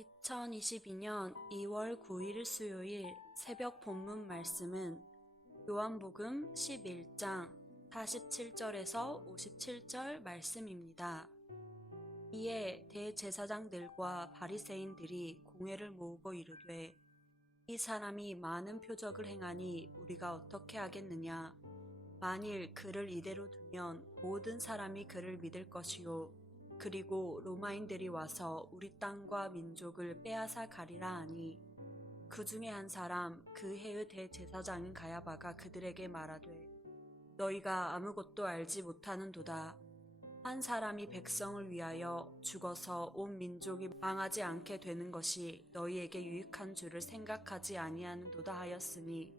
2022년 2월 9일 수요일 새벽 본문 말씀은 요한복음 11장 47절에서 57절 말씀입니다. 이에 대제사장들과 바리새인들이 공회를 모으고 이르되 이 사람이 많은 표적을 행하니 우리가 어떻게 하겠느냐. 만일 그를 이대로 두면 모든 사람이 그를 믿을 것이요 그리고 로마인들이 와서 우리 땅과 민족을 빼앗아 가리라 하니 그 중에 한 사람 그 해의 대제사장인 가야바가 그들에게 말하되 너희가 아무것도 알지 못하는도다. 한 사람이 백성을 위하여 죽어서 온 민족이 망하지 않게 되는 것이 너희에게 유익한 줄을 생각하지 아니하는도다 하였으니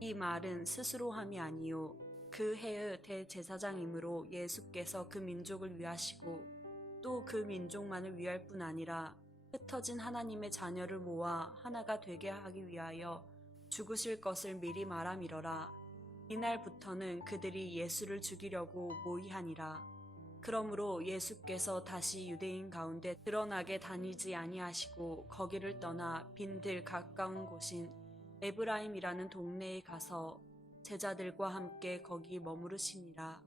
이 말은 스스로 함이 아니요 그 해의 대제사장이므로 예수께서 그 민족을 위하시고 또 그 민족만을 위할 뿐 아니라 흩어진 하나님의 자녀를 모아 하나가 되게 하기 위하여 죽으실 것을 미리 말함이러라. 이날부터는 그들이 예수를 죽이려고 모의하니라. 그러므로 예수께서 다시 유대인 가운데 드러나게 다니지 아니하시고 거기를 떠나 빈들 가까운 곳인 에브라임이라는 동네에 가서 제자들과 함께 거기 머무르시니라.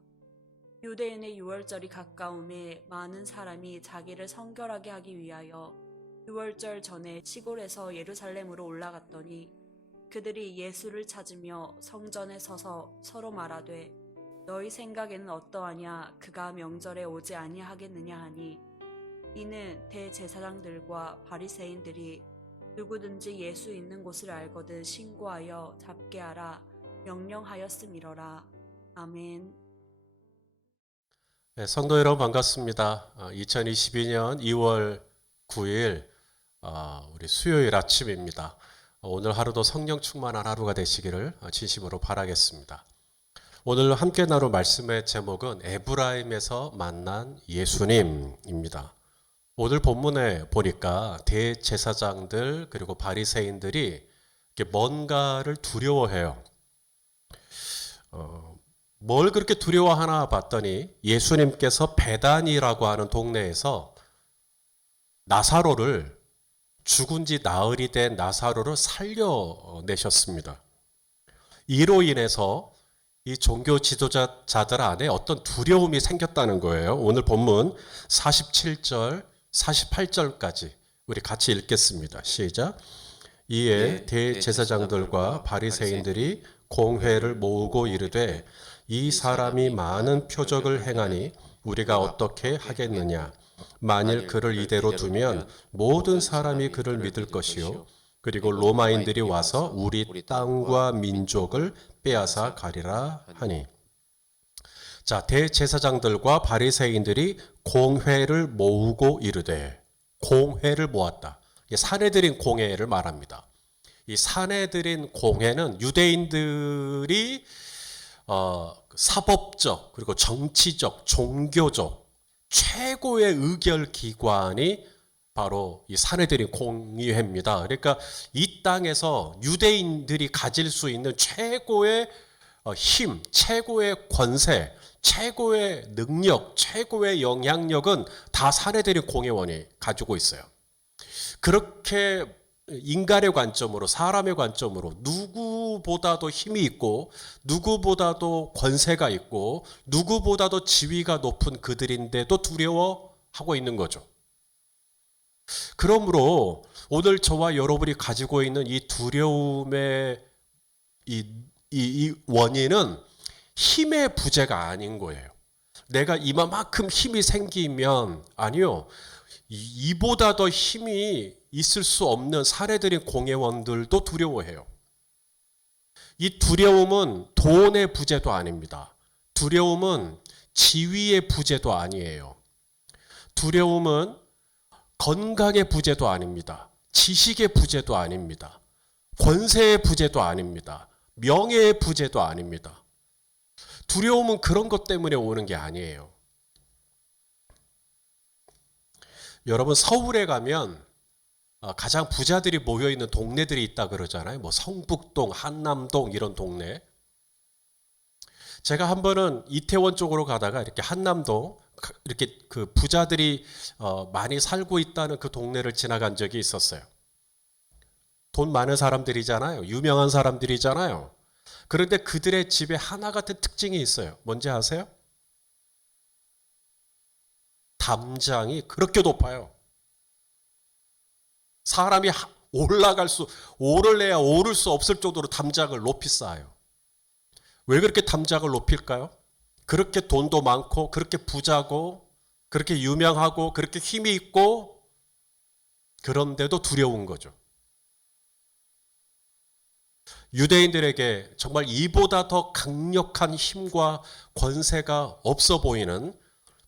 유대인의 유월절이 가까움에 많은 사람이 자기를 성결하게 하기 위하여 유월절 전에 시골에서 예루살렘으로 올라갔더니 그들이 예수를 찾으며 성전에 서서 서로 말하되 너희 생각에는 어떠하냐. 그가 명절에 오지 아니하겠느냐 하니 이는 대제사장들과 바리새인들이 누구든지 예수 있는 곳을 알거든 신고하여 잡게 하라 명령하였음이러라. 아멘. 네, 성도 여러분 반갑습니다. 2022년 2월 9일 우리 수요일 아침입니다. 오늘 하루도 성령 충만한 하루가 되시기를 진심으로 바라겠습니다. 오늘 함께 나눌 말씀의 제목은 에브라임에서 만난 예수님입니다. 오늘 본문에 보니까 대제사장들 그리고 바리새인들이 뭔가를 두려워해요. 뭘 그렇게 두려워하나 봤더니 예수님께서 베다니라고 하는 동네에서 나사로를 죽은 지 나흘이 된 나사로를 살려내셨습니다. 이로 인해서 이 종교 지도자들 안에 어떤 두려움이 생겼다는 거예요. 오늘 본문 47절, 48절까지 우리 같이 읽겠습니다. 시작. 이에 대제사장들과 바리새인들이 공회를 모으고 이르되 이 사람이 많은 표적을 행하니 우리가 어떻게 하겠느냐. 만일 그를 이대로 두면 모든 사람이 그를 믿을 것이요 그리고 로마인들이 와서 우리 땅과 민족을 빼앗아 가리라 하니. 자, 대제사장들과 바리새인들이 공회를 모으고 이르되. 공회를 모았다. 사내들인 공회를 말합니다. 이 사내들인 공회는 유대인들이 사법적 그리고 정치적 종교적 최고의 의결 기관이 바로 이 사내들인 공의회입니다. 그러니까 이 땅에서 유대인들이 가질 수 있는 최고의 힘, 최고의 권세, 최고의 능력, 최고의 영향력은 다 사내들인 공회원이 가지고 있어요. 그렇게 인간의 관점으로, 사람의 관점으로 누구보다도 힘이 있고 누구보다도 권세가 있고 누구보다도 지위가 높은 그들인데도 두려워하고 있는 거죠. 그러므로 오늘 저와 여러분이 가지고 있는 이 두려움의 이 원인은 힘의 부재가 아닌 거예요. 내가 이만큼 힘이 생기면, 아니요, 이보다 더 힘이 있을 수 없는 사례들인 공회원들도 두려워해요. 이 두려움은 돈의 부재도 아닙니다. 두려움은 지위의 부재도 아니에요. 두려움은 건강의 부재도 아닙니다. 지식의 부재도 아닙니다. 권세의 부재도 아닙니다. 명예의 부재도 아닙니다. 두려움은 그런 것 때문에 오는 게 아니에요. 여러분, 서울에 가면 가장 부자들이 모여있는 동네들이 있다 그러잖아요. 뭐 성북동, 한남동 이런 동네. 제가 한 번은 이태원 쪽으로 가다가 이렇게 한남동 이렇게 그 부자들이 많이 살고 있다는 그 동네를 지나간 적이 있었어요. 돈 많은 사람들이잖아요. 유명한 사람들이잖아요. 그런데 그들의 집에 하나 같은 특징이 있어요. 뭔지 아세요? 담장이 그렇게 높아요. 사람이 오를래야 오를 수 없을 정도로 담장을 높이 쌓아요. 왜 그렇게 담장을 높일까요? 그렇게 돈도 많고, 그렇게 부자고, 그렇게 유명하고, 그렇게 힘이 있고, 그런데도 두려운 거죠. 유대인들에게 정말 이보다 더 강력한 힘과 권세가 없어 보이는,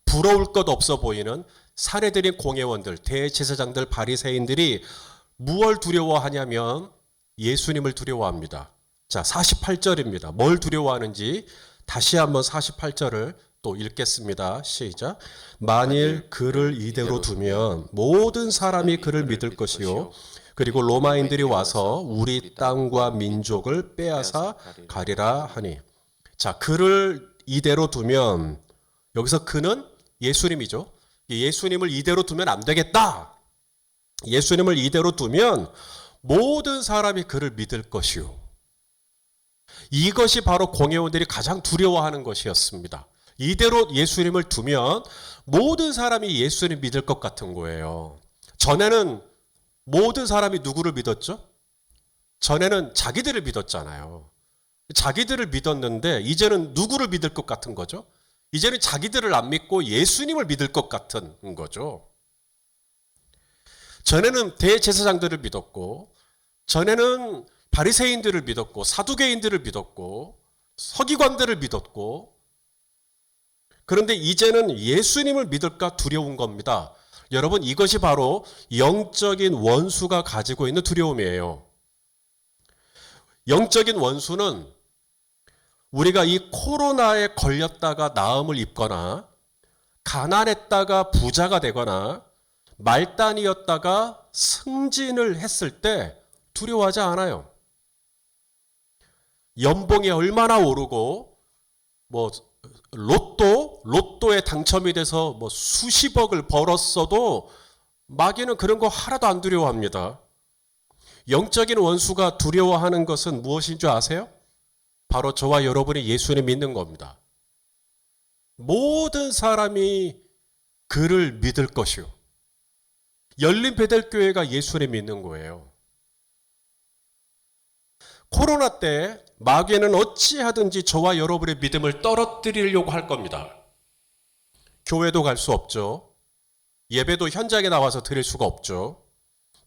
부러울 것 없어 보이는 사례들인 공회원들, 대제사장들, 바리새인들이 무엇을 두려워하냐면 예수님을 두려워합니다. 자, 48절입니다. 뭘 두려워하는지 다시 한번 48절을 또 읽겠습니다. 시작. 만일 그를 이대로 두면 모든 사람이 그를 믿을 것이요. 그리고 로마인들이 와서 우리 땅과 민족을 빼앗아 가리라 하니. 자, 그를 이대로 두면, 여기서 그는 예수님이죠. 예수님을 이대로 두면 안 되겠다. 예수님을 이대로 두면 모든 사람이 그를 믿을 것이요. 이것이 바로 공회원들이 가장 두려워하는 것이었습니다. 이대로 예수님을 두면 모든 사람이 예수님 믿을 것 같은 거예요. 전에는 모든 사람이 누구를 믿었죠? 전에는 자기들을 믿었잖아요. 자기들을 믿었는데 이제는 누구를 믿을 것 같은 거죠? 이제는 자기들을 안 믿고 예수님을 믿을 것 같은 거죠. 전에는 대제사장들을 믿었고, 전에는 바리새인들을 믿었고, 사두개인들을 믿었고, 서기관들을 믿었고, 그런데 이제는 예수님을 믿을까 두려운 겁니다. 여러분, 이것이 바로 영적인 원수가 가지고 있는 두려움이에요. 영적인 원수는 우리가 이 코로나에 걸렸다가 나음을 입거나, 가난했다가 부자가 되거나, 말단이었다가 승진을 했을 때 두려워하지 않아요. 연봉이 얼마나 오르고, 로또에 당첨이 돼서 수십억을 벌었어도 마귀는 그런 거 하나도 안 두려워합니다. 영적인 원수가 두려워하는 것은 무엇인 줄 아세요? 바로 저와 여러분이 예수님 믿는 겁니다. 모든 사람이 그를 믿을 것이요. 열린 베델교회가 예수님 믿는 거예요. 코로나 때 마귀는 어찌하든지 저와 여러분의 믿음을 떨어뜨리려고 할 겁니다. 교회도 갈 수 없죠. 예배도 현장에 나와서 드릴 수가 없죠.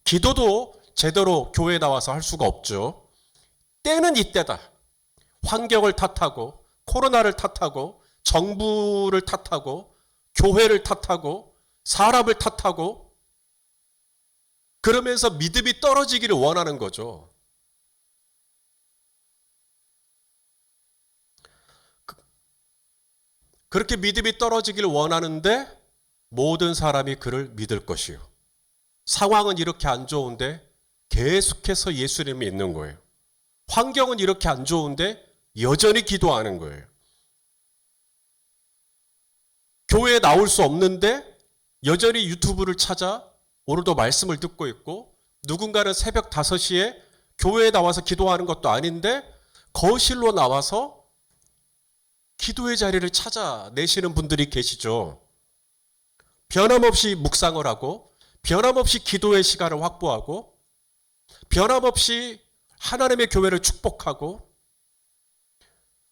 기도도 제대로 교회에 나와서 할 수가 없죠. 때는 이때다. 환경을 탓하고, 코로나를 탓하고, 정부를 탓하고, 교회를 탓하고, 사람을 탓하고, 그러면서 믿음이 떨어지기를 원하는 거죠. 그렇게 믿음이 떨어지기를 원하는데 모든 사람이 그를 믿을 것이요. 상황은 이렇게 안 좋은데 계속해서 예수님을 믿는 거예요. 환경은 이렇게 안 좋은데 여전히 기도하는 거예요. 교회에 나올 수 없는데 여전히 유튜브를 찾아 오늘도 말씀을 듣고 있고, 누군가는 새벽 5시에 교회에 나와서 기도하는 것도 아닌데 거실로 나와서 기도의 자리를 찾아내시는 분들이 계시죠. 변함없이 묵상을 하고, 변함없이 기도의 시간을 확보하고, 변함없이 하나님의 교회를 축복하고.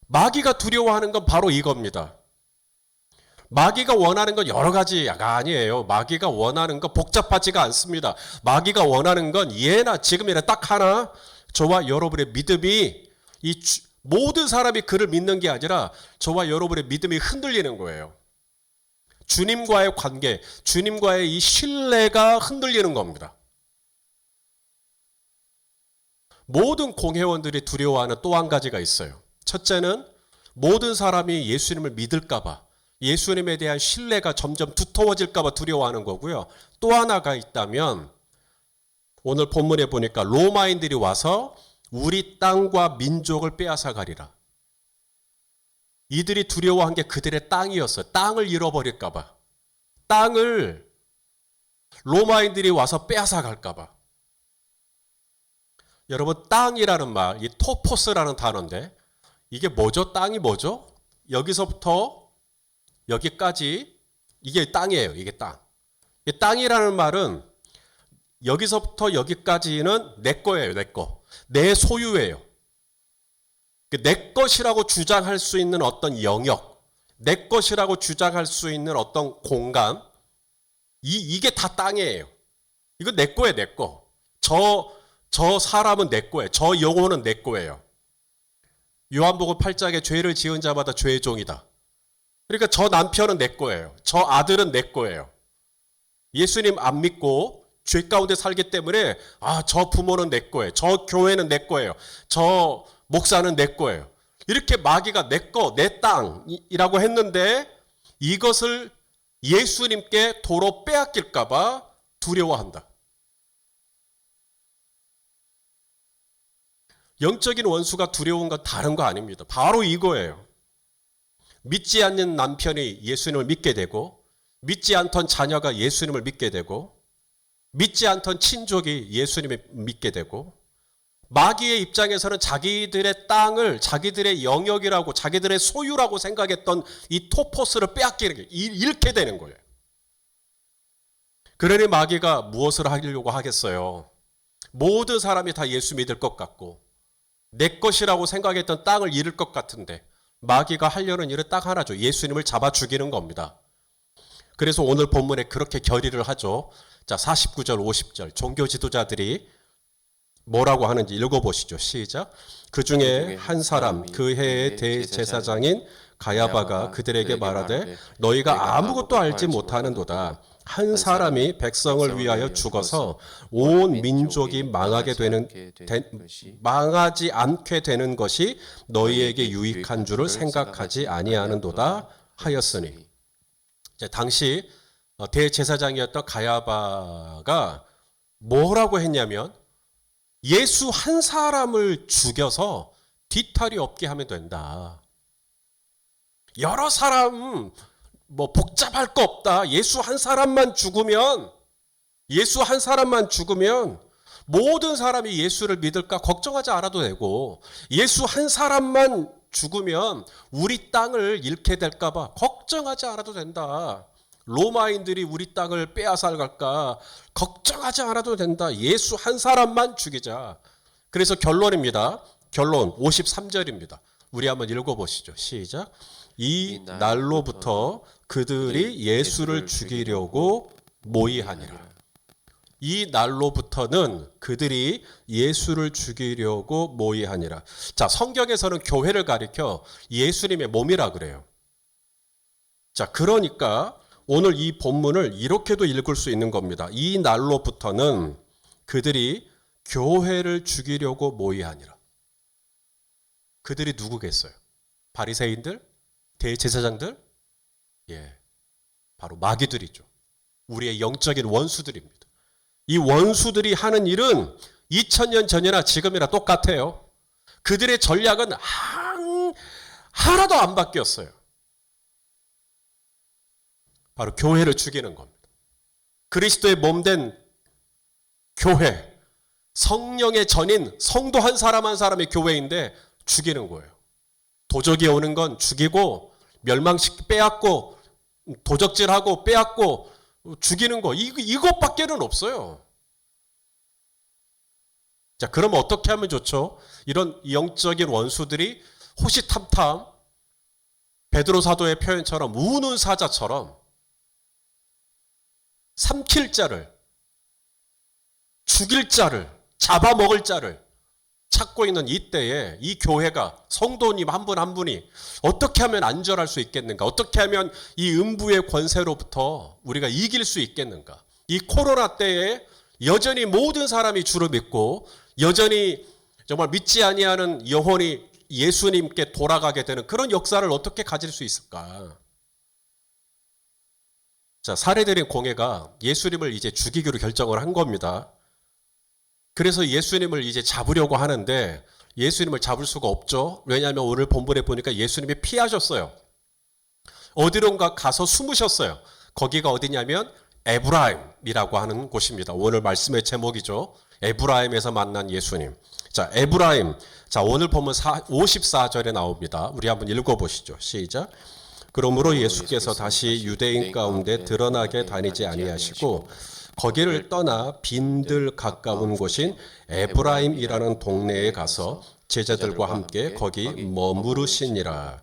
마귀가 두려워하는 건 바로 이겁니다. 마귀가 원하는 건 여러 가지가 아니에요. 마귀가 원하는 건 복잡하지가 않습니다. 마귀가 원하는 건 예나 지금이나 딱 하나, 저와 여러분의 믿음이 모든 사람이 그를 믿는 게 아니라 저와 여러분의 믿음이 흔들리는 거예요. 주님과의 관계, 주님과의 이 신뢰가 흔들리는 겁니다. 모든 공회원들이 두려워하는 또 한 가지가 있어요. 첫째는 모든 사람이 예수님을 믿을까 봐, 예수님에 대한 신뢰가 점점 두터워질까 봐 두려워하는 거고요. 또 하나가 있다면 오늘 본문에 보니까 로마인들이 와서 우리 땅과 민족을 빼앗아 가리라. 이들이 두려워한 게 그들의 땅이었어요. 땅을 잃어버릴까 봐. 땅을 로마인들이 와서 빼앗아 갈까 봐. 여러분, 땅이라는 말, 이 토포스라는 단어인데 이게 뭐죠? 땅이 뭐죠? 여기서부터 여기까지 이게 땅이에요. 이게 땅. 이 땅이라는 말은 여기서부터 여기까지는 내 거예요. 내 거. 내 소유예요. 내 것이라고 주장할 수 있는 어떤 영역, 내 것이라고 주장할 수 있는 어떤 공간, 이게 다 땅이에요. 이거 내 거예요. 내 거. 저 사람은 내 거예요. 저 영혼은 내 거예요. 요한복음 8장에 죄를 지은 자마다 죄의 종이다. 그러니까 저 남편은 내 거예요. 저 아들은 내 거예요. 예수님 안 믿고 죄 가운데 살기 때문에 저 부모는 내 거예요. 저 교회는 내 거예요. 저 목사는 내 거예요. 이렇게 마귀가 내 거, 내 땅이라고 했는데 이것을 예수님께 도로 빼앗길까 봐 두려워한다. 영적인 원수가 두려운 건 다른 거 아닙니다. 바로 이거예요. 믿지 않는 남편이 예수님을 믿게 되고, 믿지 않던 자녀가 예수님을 믿게 되고, 믿지 않던 친족이 예수님을 믿게 되고, 마귀의 입장에서는 자기들의 땅을 자기들의 영역이라고 자기들의 소유라고 생각했던 이 토포스를 빼앗기게 잃게 되는 거예요. 그러니 마귀가 무엇을 하려고 하겠어요? 모든 사람이 다 예수 믿을 것 같고 내 것이라고 생각했던 땅을 잃을 것 같은데 마귀가 하려는 일은 딱 하나죠. 예수님을 잡아 죽이는 겁니다. 그래서 오늘 본문에 그렇게 결의를 하죠. 자, 49절 50절 종교 지도자들이 뭐라고 하는지 읽어보시죠. 시작. 그 중에 한 사람 그 해의 대제사장인 가야바가 그들에게 말하되 너희가 아무것도 알지 못하는도다. 한 사람이 백성을 위하여 죽어서 온 민족이 망하지 않게 되는 것이 너희에게 유익한 줄을 생각하지 아니하는도다 하였으니. 당시 대제사장이었던 가야바가 뭐라고 했냐면 예수 한 사람을 죽여서 뒤탈이 없게 하면 된다. 여러 사람 복잡할 거 없다. 예수 한 사람만 죽으면 모든 사람이 예수를 믿을까 걱정하지 않아도 되고 예수 한 사람만 죽으면 우리 땅을 잃게 될까 봐 걱정하지 않아도 된다. 로마인들이 우리 땅을 빼앗아 갈까 걱정하지 않아도 된다. 예수 한 사람만 죽이자. 그래서 결론입니다. 결론 53절입니다. 우리 한번 읽어보시죠. 시작. 이 날로부터 그들이 예수를 죽이려고 모의하니라. 이 날로부터는 그들이 예수를 죽이려고 모의하니라. 자, 성경에서는 교회를 가리켜 예수님의 몸이라 그래요. 자, 그러니까 오늘 이 본문을 이렇게도 읽을 수 있는 겁니다. 이 날로부터는 그들이 교회를 죽이려고 모의하니라. 그들이 누구겠어요? 바리새인들? 대제사장들? 예, 바로 마귀들이죠. 우리의 영적인 원수들입니다. 이 원수들이 하는 일은 2000년 전이나 지금이나 똑같아요. 그들의 전략은 하나도 안 바뀌었어요. 바로 교회를 죽이는 겁니다. 그리스도의 몸된 교회, 성령의 전인 성도 한 사람 한 사람의 교회인데 죽이는 거예요. 도적이 오는 건 죽이고 멸망시키고 빼앗고 도적질하고 빼앗고 죽이는 거 이것밖에는 없어요. 자, 그럼 어떻게 하면 좋죠? 이런 영적인 원수들이 호시탐탐 베드로 사도의 표현처럼 우는 사자처럼 삼킬 자를 죽일 자를 잡아먹을 자를 찾고 있는 이때에 이 교회가 성도님 한 분 한 분이 어떻게 하면 안전할 수 있겠는가? 어떻게 하면 이 음부의 권세로부터 우리가 이길 수 있겠는가? 이 코로나 때에 여전히 모든 사람이 주를 믿고 여전히 정말 믿지 아니하는 영혼이 예수님께 돌아가게 되는 그런 역사를 어떻게 가질 수 있을까? 자, 사례들인 공회가 예수님을 이제 죽이기로 결정을 한 겁니다. 그래서 예수님을 이제 잡으려고 하는데 예수님을 잡을 수가 없죠. 왜냐하면 오늘 본문에 보니까 예수님이 피하셨어요. 어디론가 가서 숨으셨어요. 거기가 어디냐면 에브라임이라고 하는 곳입니다. 오늘 말씀의 제목이죠. 에브라임에서 만난 예수님. 자, 에브라임. 자, 오늘 보면 54절에 나옵니다. 우리 한번 읽어보시죠. 시작. 그러므로 예수께서 다시 유대인 가운데 드러나게 다니지 아니하시고 거기를 떠나 빈들 가까운 곳인 에브라임이라는 동네에 가서 제자들과 함께 거기 머무르시니라.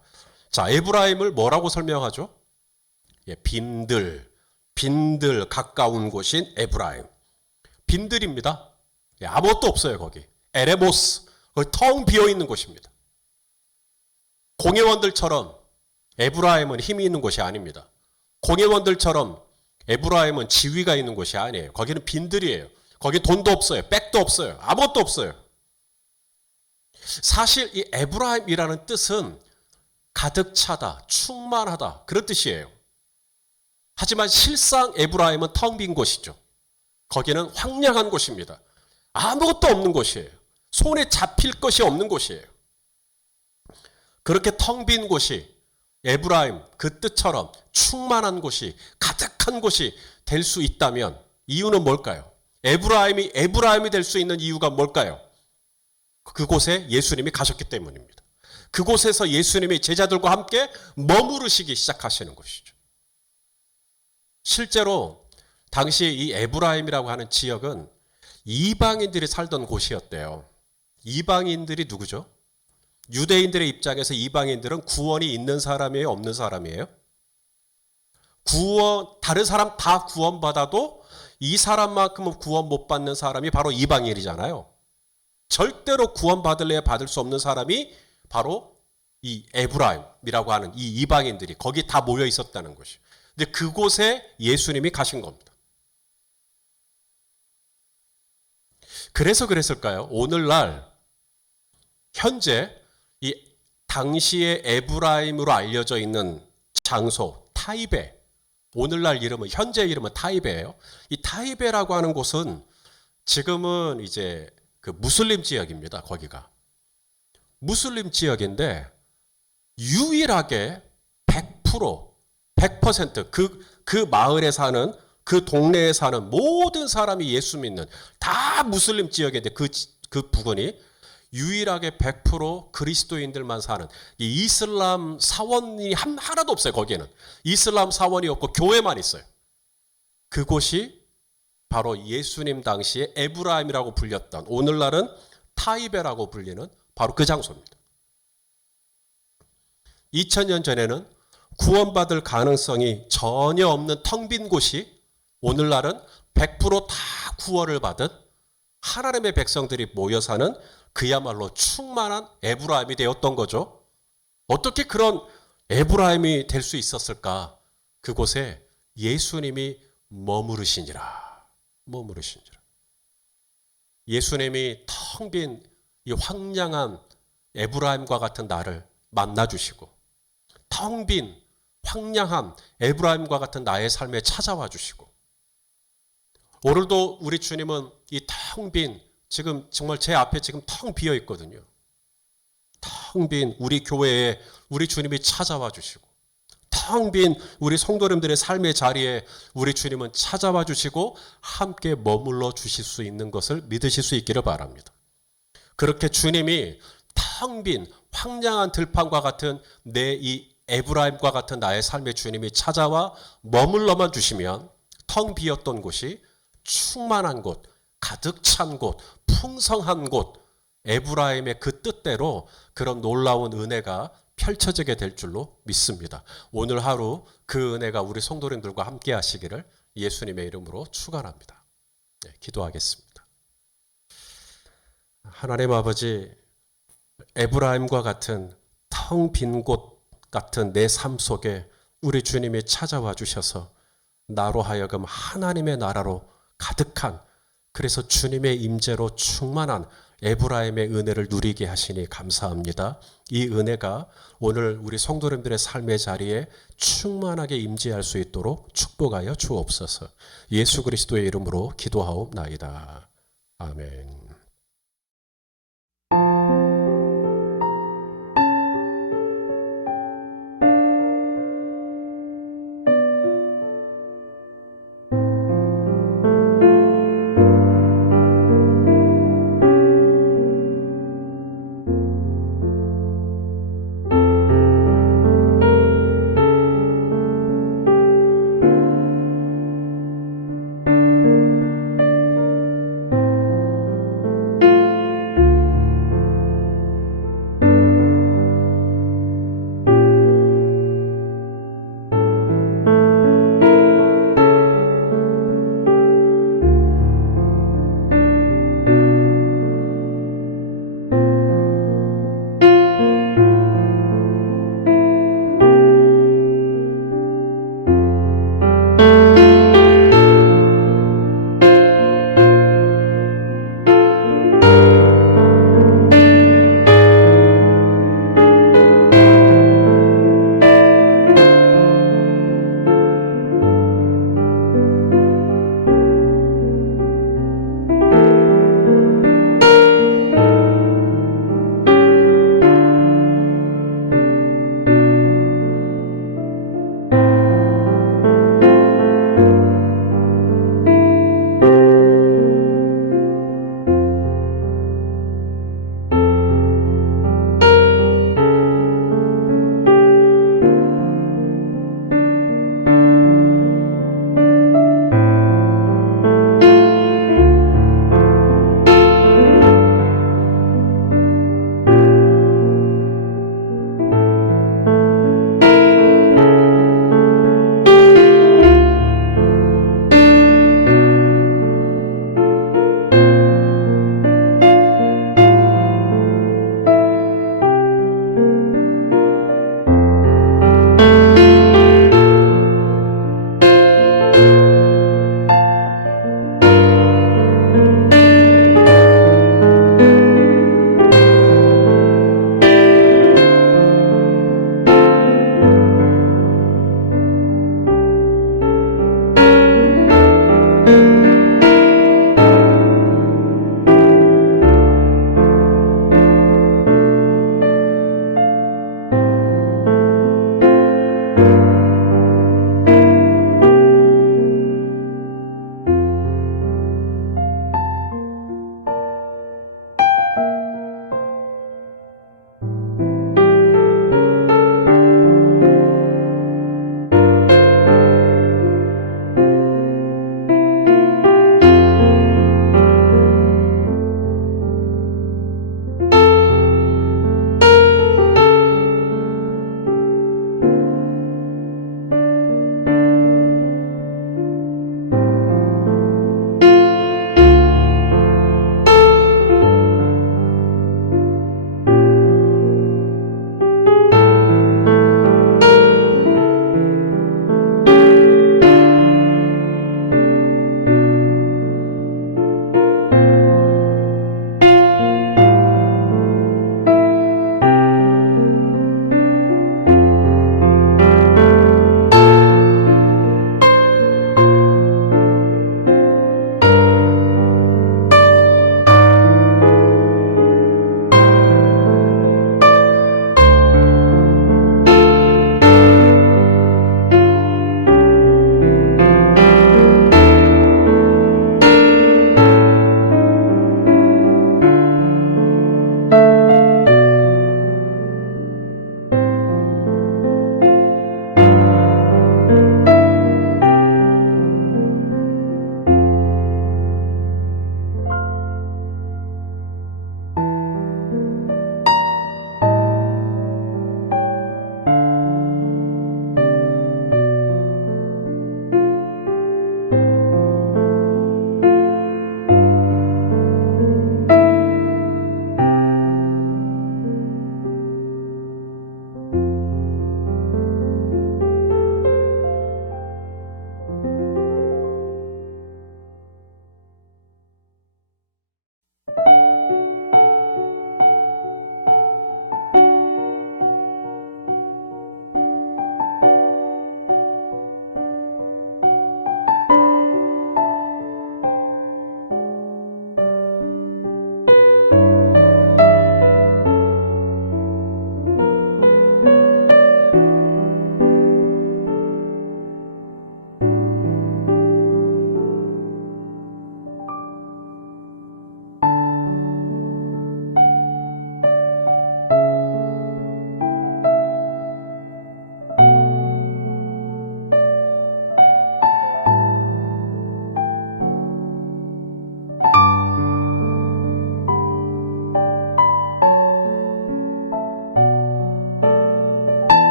자, 에브라임을 뭐라고 설명하죠? 예, 빈들 가까운 곳인 에브라임. 빈들입니다. 예, 아무것도 없어요, 거기. 에레모스, 거기 텅 비어 있는 곳입니다. 공회원들처럼 에브라임은 힘이 있는 곳이 아닙니다. 공회원들처럼 에브라임은 지위가 있는 곳이 아니에요. 거기는 빈들이에요. 거기 돈도 없어요. 백도 없어요. 아무것도 없어요. 사실 이 에브라임이라는 뜻은 가득 차다, 충만하다 그런 뜻이에요. 하지만 실상 에브라임은 텅 빈 곳이죠. 거기는 황량한 곳입니다. 아무것도 없는 곳이에요. 손에 잡힐 것이 없는 곳이에요. 그렇게 텅 빈 곳이 에브라임 그 뜻처럼 충만한 곳이 가득한 곳이 될 수 있다면 이유는 뭘까요? 에브라임이 될 수 있는 이유가 뭘까요? 그곳에 예수님이 가셨기 때문입니다. 그곳에서 예수님이 제자들과 함께 머무르시기 시작하시는 것이죠. 실제로 당시 이 에브라임이라고 하는 지역은 이방인들이 살던 곳이었대요. 이방인들이 누구죠? 유대인들의 입장에서 이방인들은 구원이 있는 사람이에요? 없는 사람이에요? 다른 사람 다 구원받아도 이 사람만큼은 구원 못 받는 사람이 바로 이방인이잖아요. 절대로 구원받을래야 받을 수 없는 사람이 바로 이 에브라임이라고 하는 이 이방인들이 거기 다 모여 있었다는 것이에요. 근데 그곳에 예수님이 가신 겁니다. 그래서 그랬을까요? 오늘날 현재 이 당시의 에브라임으로 알려져 있는 장소 타이베, 오늘날 이름은 현재 이름은 타이베예요. 이 타이베라고 하는 곳은 지금은 이제 그 무슬림 지역입니다. 거기가 무슬림 지역인데 유일하게 100% 그 마을에 사는 그 동네에 사는 모든 사람이 예수 믿는 다 무슬림 지역인데 그 부근이 유일하게 100% 그리스도인들만 사는 이 이슬람 사원이 하나도 없어요. 거기에는 이슬람 사원이 없고 교회만 있어요. 그곳이 바로 예수님 당시에 에브라임이라고 불렸던 오늘날은 타이베라고 불리는 바로 그 장소입니다. 2000년 전에는 구원받을 가능성이 전혀 없는 텅 빈 곳이 오늘날은 100% 다 구원을 받은 하나님의 백성들이 모여 사는 그야말로 충만한 에브라임이 되었던 거죠. 어떻게 그런 에브라임이 될 수 있었을까? 그곳에 예수님이 머무르시니라. 예수님이 텅 빈 이 황량한 에브라임과 같은 나를 만나주시고 텅 빈 황량한 에브라임과 같은 나의 삶에 찾아와 주시고 오늘도 우리 주님은 이 텅 빈 지금 정말 제 앞에 지금 텅 비어 있거든요. 텅 빈 우리 교회에 우리 주님이 찾아와 주시고 텅 빈 우리 성도님들의 삶의 자리에 우리 주님은 찾아와 주시고 함께 머물러 주실 수 있는 것을 믿으실 수 있기를 바랍니다. 그렇게 주님이 텅 빈 황량한 들판과 같은 내 이 에브라임과 같은 나의 삶의 주님이 찾아와 머물러만 주시면 텅 비었던 곳이 충만한 곳, 가득 찬 곳, 풍성한 곳, 에브라임의 그 뜻대로 그런 놀라운 은혜가 펼쳐지게 될 줄로 믿습니다. 오늘 하루 그 은혜가 우리 성도님들과 함께 하시기를 예수님의 이름으로 축원합니다. 네, 기도하겠습니다. 하나님 아버지, 에브라임과 같은 텅 빈 곳 같은 내 삶 속에 우리 주님이 찾아와 주셔서 나로 하여금 하나님의 나라로 가득한 그래서 주님의 임재로 충만한 에브라임의 은혜를 누리게 하시니 감사합니다. 이 은혜가 오늘 우리 성도님들의 삶의 자리에 충만하게 임재할 수 있도록 축복하여 주옵소서. 예수 그리스도의 이름으로 기도하옵나이다. 아멘.